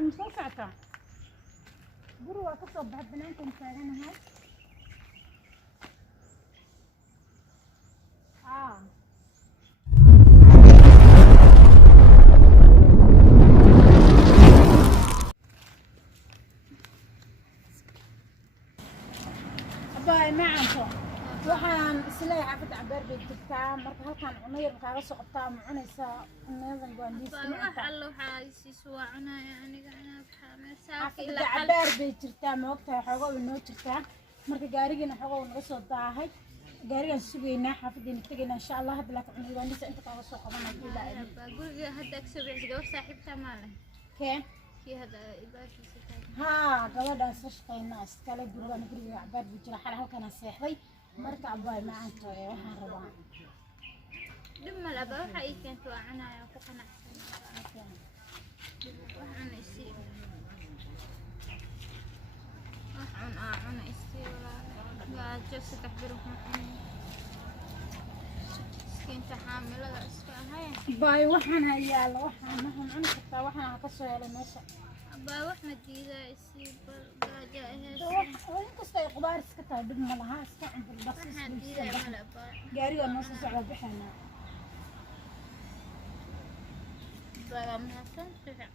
مسوسعة بروا كسب بعد بنانكم تاغانا هاي أباي ما عنكو waxaan isleeyahay xafid cabeer bay jirtaa marka halkaan cunno yar kaaga soo qabtaa ma cunaysaa needan go'aandiisii wax alla waxa isiis waa cunaya aniga xafid cabeer bay jirtaa ma ogtahay xoogoo way noo jirtaa marka gaarigiina xoogoo naga soo daahay gaarigaan sugaynaa xaafidayna tegaynaa insha allah hadda laakiin cunno go'aandiisa inta kaaga soo qabanaya guriga hadda kasoo bixis gabar saaxiibta ma leh kee kii hadda ibaashiisa haa gabadhaas la shaqaynaa iskale gurigaan guriga cabeer buu jira xal halkaan seexday marka abaay macaanka waxaan rabaa dhimma laba waxa ay keento waa cunaya ku qanacsan waxaan isii waxaan isii gaajo saddex bir waxaan iskeenta xaamilada iska ahayn baay waxaan yaalo waxaan cuni kartaa waxaan ka soo helay meesha baa wax ma diidaa isii gaajo aheed inkasta ay qudaar iska tahay dhib ma laha iska cunbur bas gaariga noo soo socda bixinaa baa mahadsan fiican